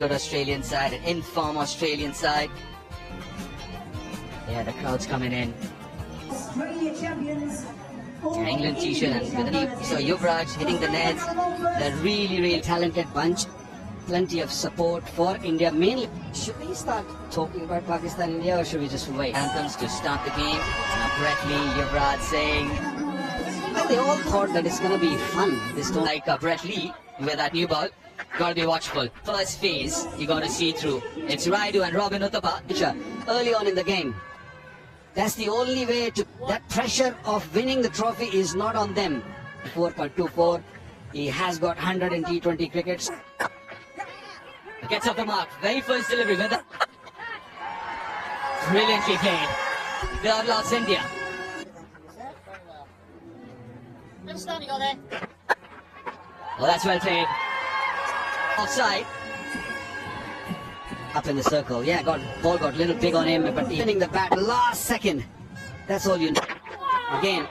Good Australian side, an in-form Australian side. Yeah, the crowd's coming in. Australia champions. Yeah, England t-shirt and with the so Yuvraj hitting the nets. They're really talented bunch. Plenty of support for India. Mainly, should we start talking about Pakistan India or should we just wait? Anthems to start the game. Brett Lee, Yuvraj saying. Well, they all thought that it's gonna be fun. This don't like Brett Lee with that new ball. Gotta be watchful. First phase, you gotta see through. It's Raidu and Robin Uthappa early on in the game. That's the only way to. That pressure of winning the trophy is not on them. 4.24. He has got 100 in T20 crickets. Gets up the mark. Very first delivery with that. Brilliantly played. Third loss India. Standing on there. Oh, that's well played. Offside. Up in the circle. Yeah, ball got a little big on him, but winning the bat last second. That's all you need. Again,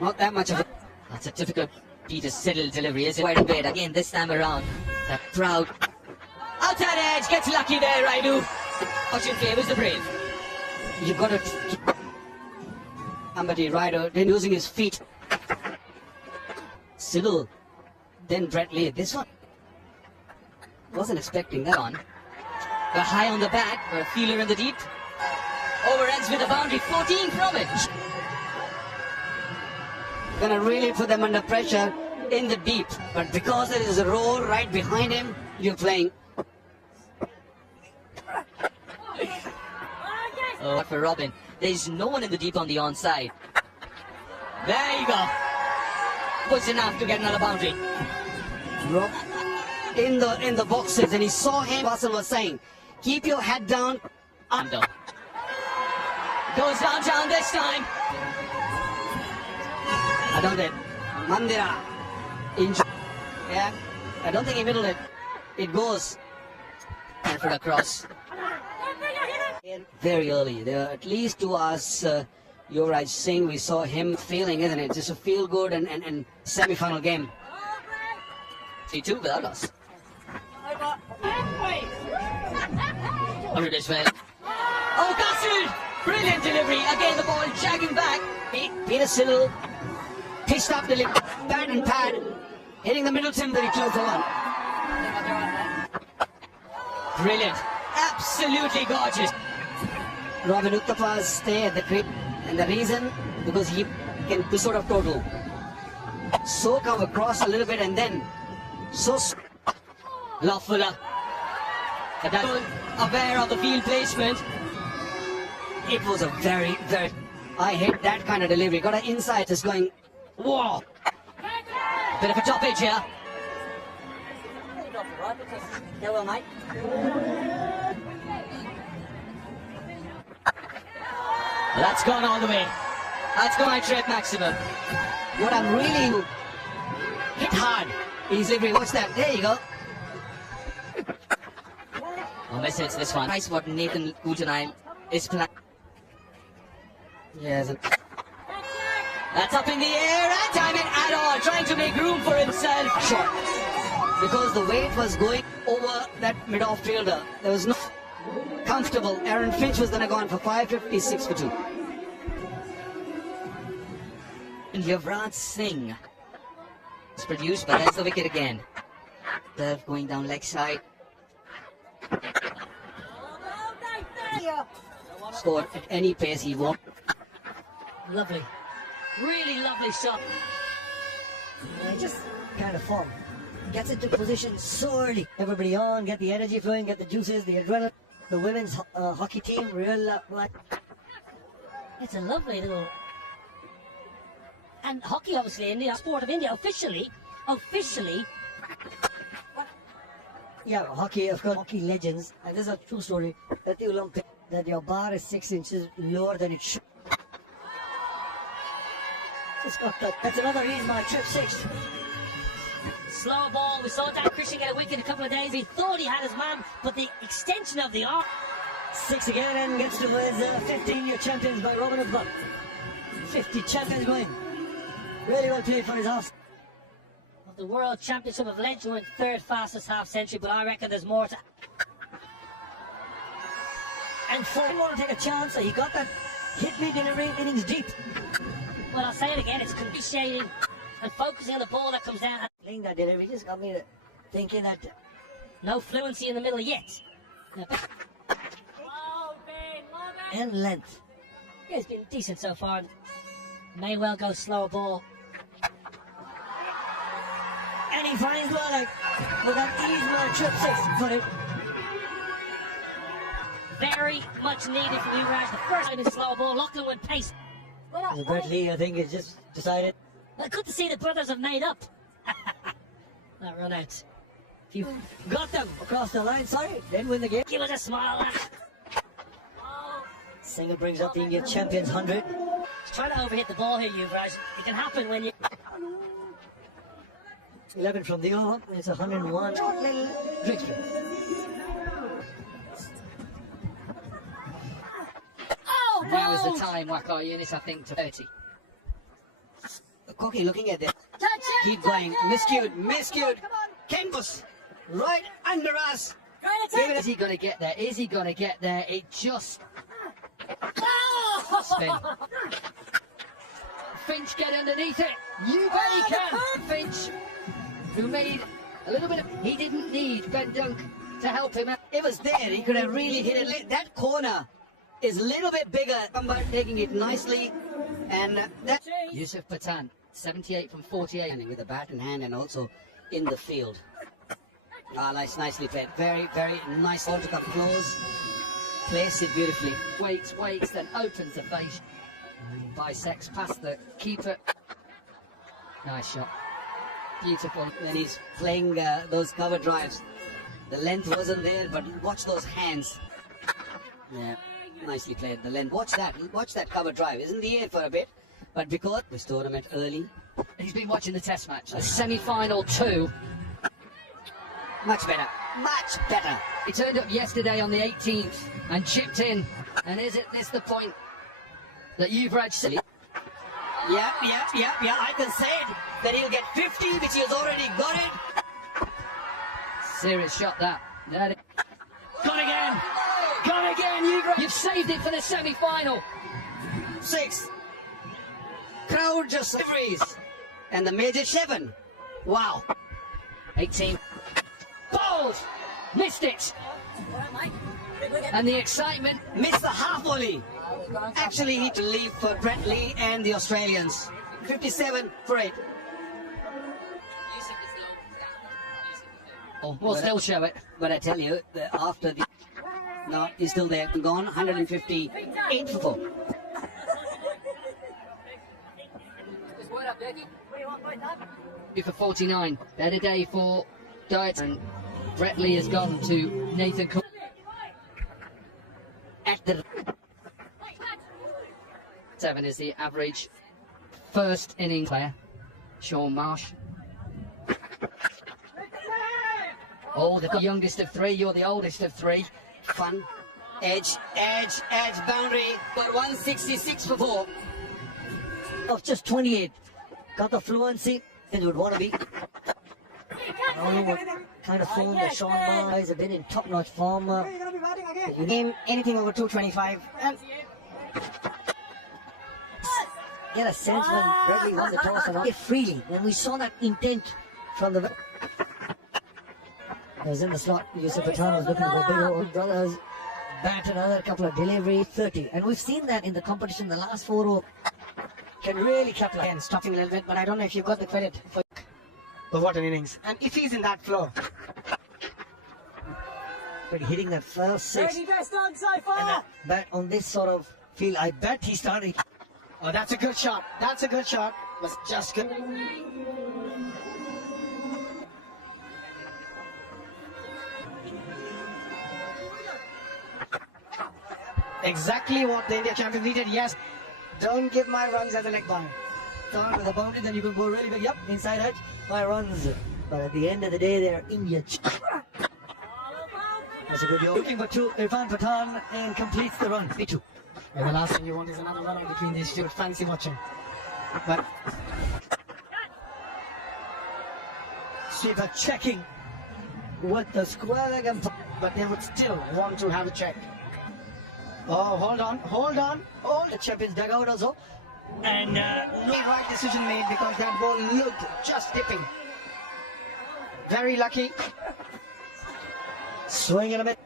not that much of a. That's a typical Peter Siddle delivery, is it? Quite a bit. Again, this time around. That proud. Outside edge. Gets lucky there, Raidu. Fortune favors the brave. You've got to keep somebody Raidu, then using his feet. Siddle. Then Brett Lee. This one. Wasn't expecting that on. But high on the bat, but a feeler in the deep. Over ends with a boundary, 14 from it. Gonna really put them under pressure in the deep. But because there is a roll right behind him, you're playing. Oh, for Robin. There's no one in the deep on the onside. There you go. Puts enough to get another boundary. In the boxes, and he saw him. Vasan was saying, keep your head down. Under. Goes down this time. I don't think Mandira. Yeah, I don't think he middled it. It goes. And for the cross. Very early. There are at least 2 hours. Yuvraj Singh, we saw him failing, isn't it? Just a feel good and semi-final game. 3-2 without loss. Oh, castled! Brilliant delivery. Again, the ball jagging back. Peter Siddle pitched up the bat and pad, hitting the middle timber. Very close to one. Brilliant. Absolutely gorgeous. Robin Uthappa's stay at the crib, and the reason because he can do sort of total. So come across a little bit and then so. Lawfuller. Aware of the field placement. It was a very. I hate that kind of delivery. Got an inside, just going. Whoa! Bit of a toppage here. Well, mate. That's gone all the way. That's gone my trip maximum. What I'm really hit hard is if we watch that. There you go. Oh, message this one. Nice what Nathan Ujanai is planning. Yes. That's up in the air and time it at all. Trying to make room for himself. Short. Because the weight was going over that mid-off fielder. There was no comfortable. Aaron Finch was gonna go on for 556 for 2. And Yuvraj Singh is produced, but that's the wicket again. Serve going down leg side. Score at any pace he wants. Lovely. Really lovely shot. Just kind of form. Gets into position so early. Everybody on, get the energy flowing, get the juices, the adrenaline. The women's hockey team, real It's a lovely little. And hockey, obviously, India, sport of India, officially. Yeah, hockey, of course, hockey legends. And this is a true story. At the Olympics, that your bar is 6 inches lower than it should. Just got that. That's another reason why trip 6. Slow ball. We saw Dan Christian get a wicket a couple of days. He thought he had his man, but the extension of the arm. 6 again and gets to his 15-year champions by Robin Uthappa. 50 champions going. Really well played for his house. of the World Championship of Legend were in third fastest half century, but I reckon there's more to. And Ford want to take a chance, so he got that hit me delivery innings deep. Well, I'll say it again, it's appreciating and focusing on the ball that comes down. Playing that delivery just got me thinking that No fluency in the middle yet. and length. Yeah, it's been decent so far. May well go slower ball. And he finds one like with that ease trip 6-footed. Very much needed from Yuvraj. The first time in slower ball, Lachlan with pace. Brett Lee, I think, has just decided. Well, good to see the brothers have made up. That run out. If you got them across the line, sorry, then win the game. Give us a smile, lad. Singer brings up the Indian champions 100. He's trying to overhit the ball here, Yuvraj. It can happen when you... 11 from the over, it's 101. Short little victory. Oh, Now is the time, Wako Unit, I think, to 30. Cocky looking at this. Keep going. Miscued. Kenbus. Right under us. Is he going to get there? Is he going to get there? It just... Spin. Finch, get underneath it. You bet he can. Finch, who made a little bit of... He didn't need Ben Dunk to help him out. It was there. He could have really hit it. That corner is a little bit bigger. But taking it nicely. And that... Yusuf Pathan, 78 from 48. With the bat in hand and also in the field. Nicely played. Very, very nice ball to come close. Place it beautifully. Waits, then opens the face. Bisects past the keeper. Nice shot. Beautiful. Then he's playing those cover drives. The length wasn't there, but watch those hands. Yeah, nicely played. The length. Watch that cover drive. It's in the air for a bit, but because this tournament early, he's been watching the test match. The semi-final 2. Much better. He turned up yesterday on the 18th and chipped in. And is this the point that Yuvraj said? Yeah, I can say it, that he'll get 50, which he has already got it. Serious shot that. Gone again, Yuvraj. You've saved it for the semi-final. 6. Crowd just freeze. And the major 7. Wow. 18. Balls! Missed it! And the excitement missed the half volley. Actually, he to leave for Brett Lee and the Australians. 57 for 8. We'll still show it, but I tell you, after the... No, he's still there. Gone, 158 for 4. For 49. Better day for Diet. And Brett Lee has gone to Nathan Cook. At the 7 is the average first inning player. Sean Marsh. Oh, the youngest of 3, you're the oldest of 3. Fun. Edge, boundary. But 166 for 4. Of just 28. Got the fluency that you would want to be. I don't know what kind of form the Sean Marsh guys have been in top-notch form. You name anything over 225. And get a sense when Bradley won the toss and it freely. When we saw that intent from the... It was in the slot. Yusuf Pathan was looking for bigger old brothers. Bat another couple of delivery, 30. And we've seen that in the competition. The last 4 can really capitalize. And stopping a little bit, but I don't know if you got the credit for. But what an innings! And if he's in that flow, but hitting that first 6. Very best done so far. But on this sort of field, I bet he started. Oh, that's a good shot. That's a good shot. Was just good. Exactly what the India champion needed. Yes. Don't give my runs as a leg bound. Start with a boundary, then you can go really big. Yep, inside edge, my runs. But at the end of the day, they're India. That's a good goal. Looking for 2. Irfan Pathan and completes the run. Me too. And the last thing you want is another run in between these two. Fancy watching. But sweeper checking with the square leg, But they would still want to have a check. Oh, hold on, hold on, hold. the champions dugout also. And no right decision made because that ball looked just dipping. Very lucky. Swinging a bit.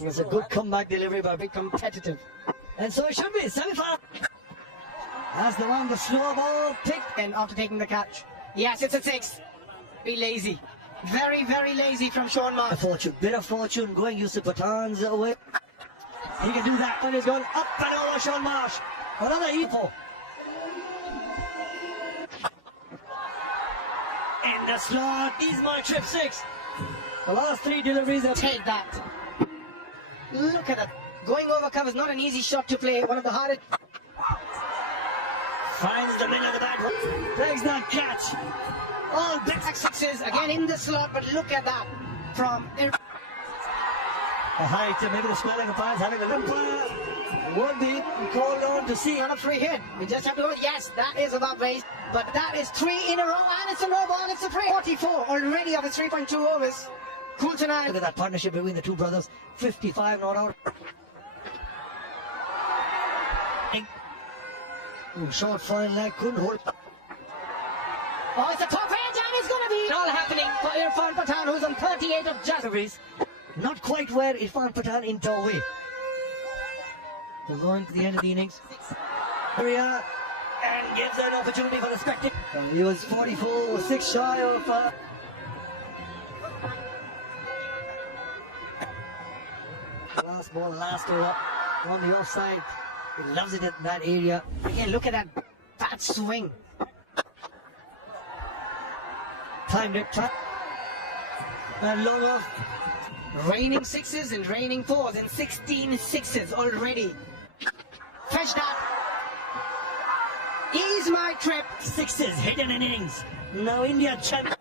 It's a good comeback delivery by big Competitive. And so it should be semi-final. That's the one, the slow ball picked. And after taking the catch, yes, it's a 6. Be lazy. Very, very lazy from Sean A Marsh. fortune, bit of fortune going Yusuf Pathan's way. He can do that, and he's going up and over Sean Marsh. Another E4. In the slot, he's my trip 6. The last 3 deliveries are Take that. Look at that. Going over cover is not an easy shot to play. One of the hardest. finds the middle of the back. Takes that catch. All big Sixes again in the slot, but look at that. From the height, maybe the squaring umpires having a look. Would be called on to see. on a free hit. We just have to go. Yes, that is above base, but that is 3 in a row, and it's a no ball. It's a free. 44 already of the 3.2 overs. Cool tonight. Look at that partnership between the two brothers. 55 not out. Short fine leg, couldn't hold. Oh, it's a top edge, and it's going to be all happening for Irfan Pathan, who's on 38 of just. Not quite where Irfan Pathan in away. They're going to the end of the innings. Area and gives an opportunity for the spectator. He was 44, was 6 shy of. Last ball, last over on the offside. He loves it in that area. Again, look at that bad swing. Timed it. And long off. Raining sixes and raining fours and 16 sixes already. Fetch that. Ease my trip. Sixes hidden in innings. Now India champ.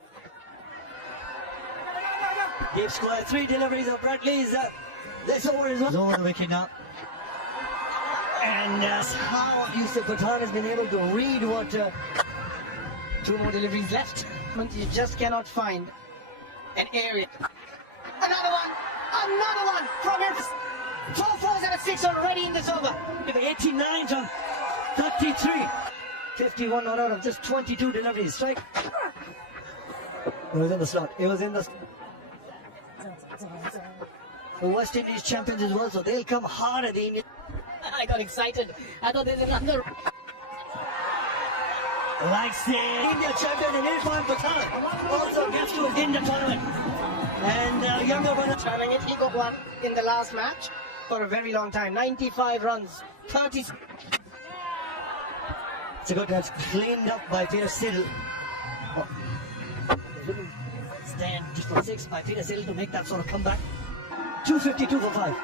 Gave square 3 deliveries of Bradley's. This over is over the wicket now. And that's how Yusuf Pathan has been able to read what. 2 more deliveries left. But you just cannot find an area. Another one from him. 4 fours and a 6 already in this over. 89 from 33. 51 not out of just 22 deliveries. Strike. It was in the slot. It was in the. The West Indies champions as well, so they'll come hard at the Indian. I got excited. I thought there's another. Like say, India champion and Irfan Pathan also gets to in the tournament. And younger brother Trying it. He got one in the last match for a very long time. 95 runs. 30. It's a good catch, cleaned up by Peter Siddle. Stand for 6 by Peter Siddle to make that sort of comeback. 252 for 5.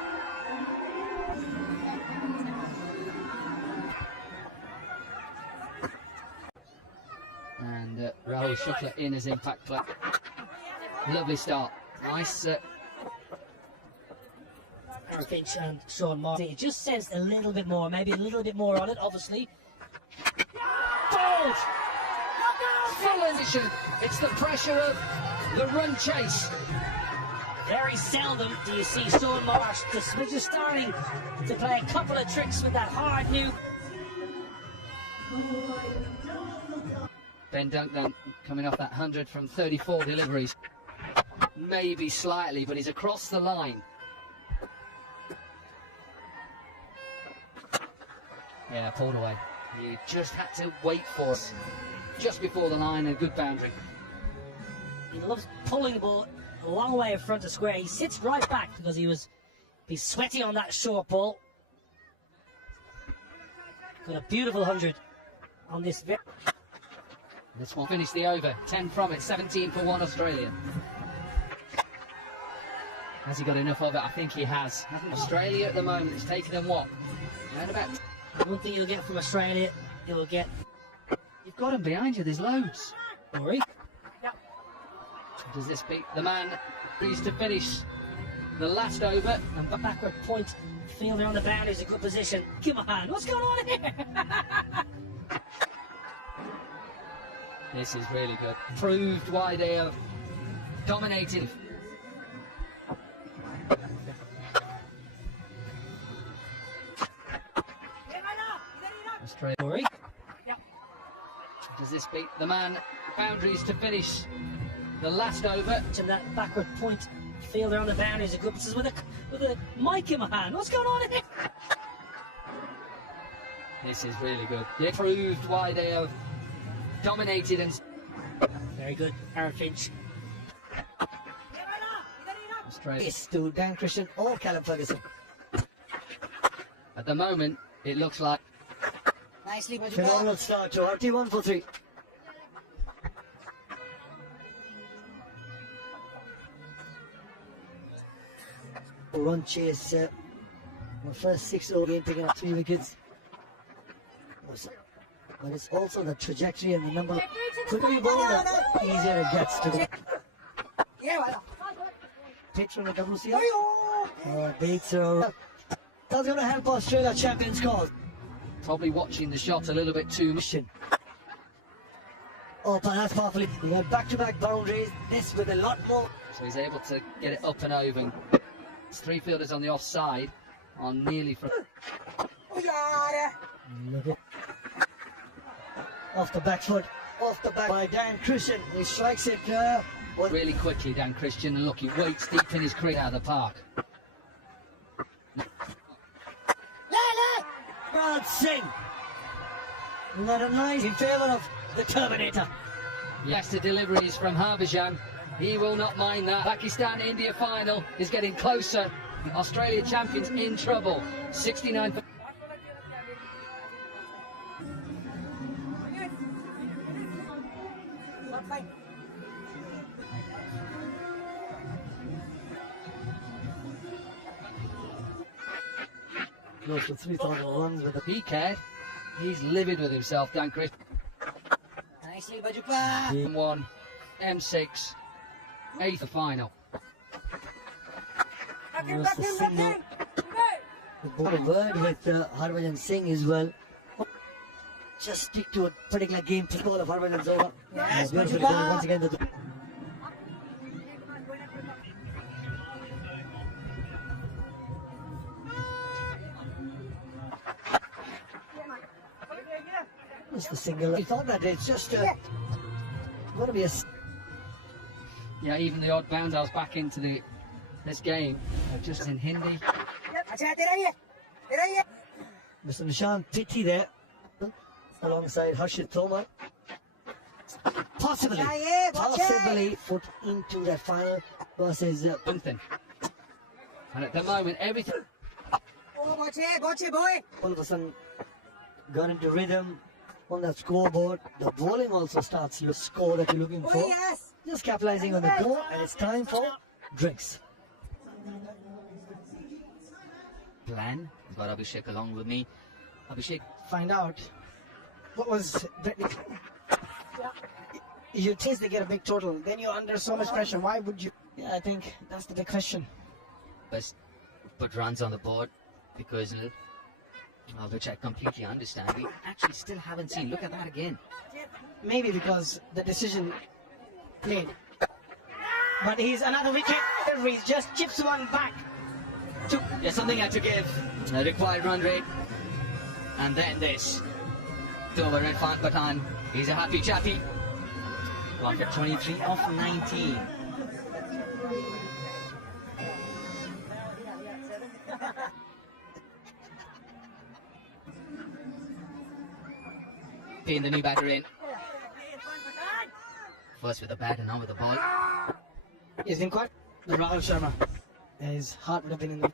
And Rahul Shukla in as impact player. Lovely start. Nice. Aaron Finch and Sean Martin. It just sensed a little bit more, maybe a little bit more on it, obviously. Bold! Full edition. It's the pressure of the run chase. Very seldom do you see Sean Marsh just starting to play a couple of tricks with that hard new. Ben Dunkdunk coming off that 100 from 34 deliveries. Maybe slightly, but he's across the line. Yeah, pulled away. He just had to wait for us. Just before the line, a good boundary. He loves pulling the ball a long way in front of square. He sits right back because he's sweaty on that short ball. Got a beautiful 100 on this. This one finished the over. 10 from it, 17 for 1 Australia. Has he got enough of it? I think he has. Australia at the moment is taking them what? Around about. One thing you'll get from Australia, you'll get. You've got him behind you. There's loads. Rory. Does this beat the man who's to finish the last over? And backward point fielder on the boundary is a good position. Give him a hand. What's going on here? This is really good. Proved why they are dominating. Australia. Does this beat the man boundaries to finish the last over? And that backward point fielder on the boundaries, a good with a mic in my hand. What's going on here? This is really good. They proved why they have dominated and Very good, Aaron Finch. Australia. It's to Dan Christian or Callum Ferguson. At the moment, it looks like Nicely, Phenomenal start to RT1 for 3. Run chase. The first 6 over game, picking up 3 wickets. But it's also the trajectory and the number. Quicker you bowl, the easier it gets to the pitch from the WCL. Bates are. That's going to help Australia champions cause. probably watching the shot a little bit too much. Oh, perhaps powerfully. We got back-to-back boundaries. This with a lot more. So he's able to get it up and over. His 3 fielders on the offside on nearly from. Look at off the back foot, off the back by Dan Christian. He strikes it Really quickly, Dan Christian, and look, he waits deep in his crease out of the park. Raj Singh. Not a nice in favour of the Terminator. Yes, the deliveries from Harbhajan. He will not mind that. Pakistan-India final is getting closer. Australia champions in trouble. 69. Close to 3,000 runs with the PK. He's livid with himself, Dan Christian. Nicely, Bajupa. M1, M6, 8th final. was the single. The ball word with Harbhajan Singh as well. Just stick to a particular game. The ball of Harbhajan's over. Yes, Beautifully Bajupa. done once again. It's the single. He thought that it's just going to be a. Yeah, even the odd bounce back into this game, just in Hindi. Mr. Nishant Tithi there, alongside Harshit Tomar. Possibly put into that final versus Something. And at the moment, everything. all of a sudden got into rhythm on that scoreboard. The bowling also starts your score that you're looking for. Just capitalizing on the go, and it's time for drinks. Plan. I've got Abhishek along with me. Abhishek, Find out what was Brittany. You think they get a big total, then you're under so much pressure. Why would you? Yeah, I think that's the big question. best put runs on the board because of which I completely understand. We actually still haven't seen. Look at that again. Maybe because the decision played. But he's another wicket. He just chips one back. There's something had to give. A required run rate. And then this. Over Irfan Pathan. He's a happy chappy. 123 off 19. Paying the new batter in. First with the bat and now with the ball. He's been quite. The Rahul Sharma. His heart would have been in the.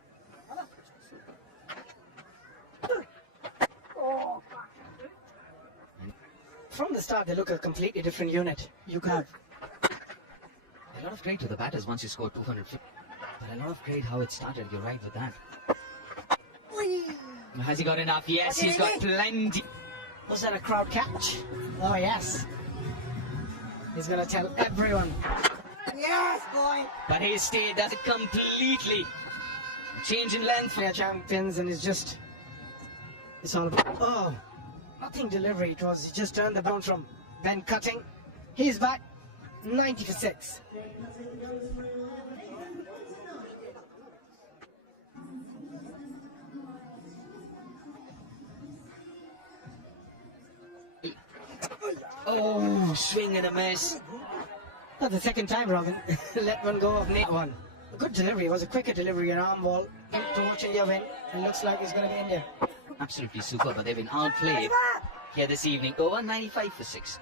From the start, they look a completely different unit. You have A lot of credit to the batters once you score 250. But a lot of credit how it started. You're right with that. Has he got enough? Yes, he's got plenty. Was that a crowd catch? Oh yes. He's gonna tell everyone. Yes, boy. But he stayed. Does it completely change in length? They're champions, and it's just. It's all about. Oh, nothing delivery. It was. He just turned the bound from Ben cutting. He's back 90 for 6. Oh, swing and a miss. Not the second time, Robin. Let one go of net one. A good delivery. It was a quicker delivery, an arm ball to watch India win. It looks like it's going to be India. Absolutely super, but they've been outplayed here this evening. Over 95 for 6.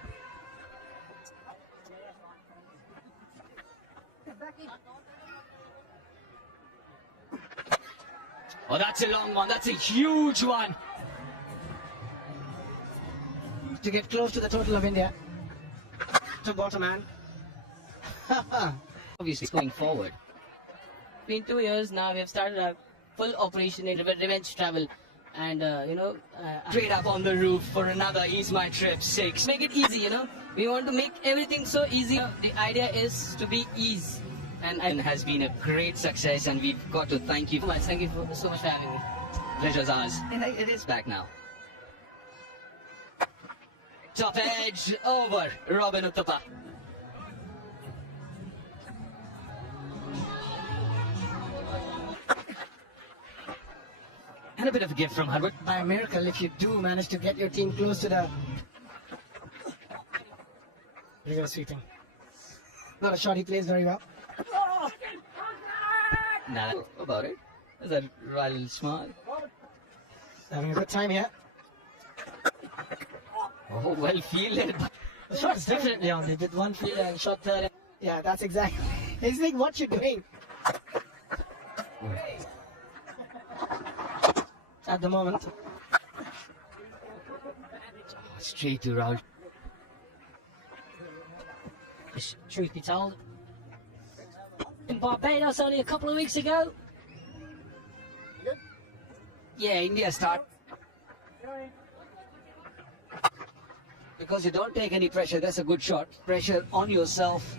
Oh, that's a long one. That's a huge one. To get close to the total of India. To bottom man. Obviously, it's going forward. Been 2 years now. We have started a full operation in revenge travel, and Straight up on the roof for another Ease My Trip 6. make it easy. We want to make everything so easy. The idea is to be ease, And has been a great success, and we've got to thank you. Thank you so much for having me. Pleasure's ours. And it is back now. Top edge over Robin Uthappa. And a bit of a gift from Harvard. By a miracle, if you do manage to get your team close to the reverse sweeping. Not a shot, he plays very well. Nah, about it. Is that rather smart? Having a good time here. Oh, well fielded. The shot is definitely on. They did one field and shot third. Yeah, that's exactly. He's like, what you doing? At the moment. Straight to Raul. Truth be told, in Barbados only a couple of weeks ago. Yeah, India start. Because you don't take any pressure, that's a good shot. Pressure on yourself.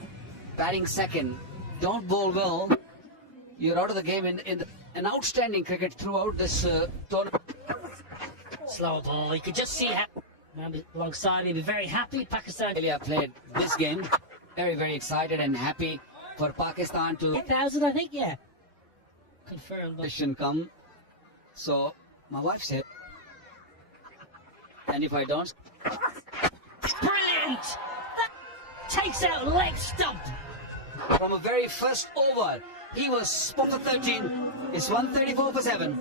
Batting second. Don't bowl well. You're out of the game an outstanding cricket throughout this tournament. Slow ball. You could just see how. Alongside, he'd be very happy. Pakistan. India played this game. Very, very excited and happy for Pakistan to 8,000, I think. Yeah. Confirmed. mission come. So my wife said, and if I don't, Brilliant! That takes out leg stump. from a very first over, he was spot for 13. It's 134 for 7.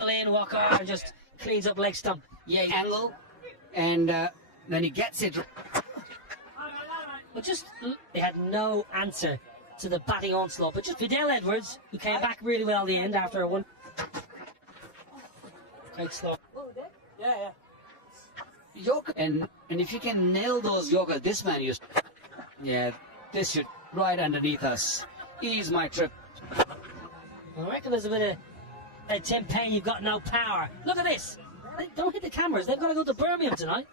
Lane Walker just cleans up leg stump. Yeah, angle, and when he gets it, But just they had no answer to the batting onslaught. But just Fidel Edwards, who came back really well at the end after a one. Quite slow. Yorker, and if you can nail those Yorker, this man used. Yeah, this should right underneath us. Ease My Trip. I reckon there's a bit of Tim Payne, you've got no power. Look at this. Don't hit the cameras. They've got to go to Birmingham tonight.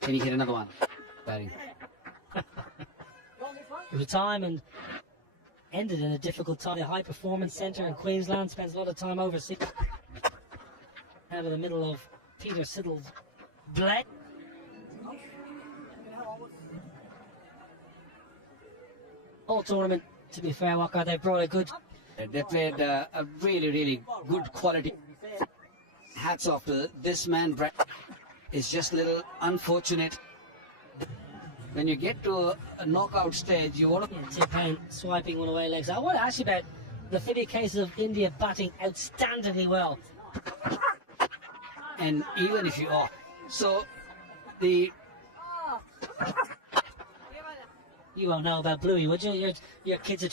Can he hit another one? Batting. It was a time and ended in a difficult time. The High Performance Centre in Queensland spends a lot of time overseas. Out of the middle of Peter Siddle's bled. All tournament, to be fair, Walker, they brought a good. They played a really, really good quality. Hats off to this man, Brett. It's just a little unfortunate. When you get to a knockout stage, you want to. Yeah, Tim Payne swiping one away legs. I want to ask you about the 50 cases of India batting outstandingly well. And even if you are. So, the. You won't know about Bluey, would you? Your kids are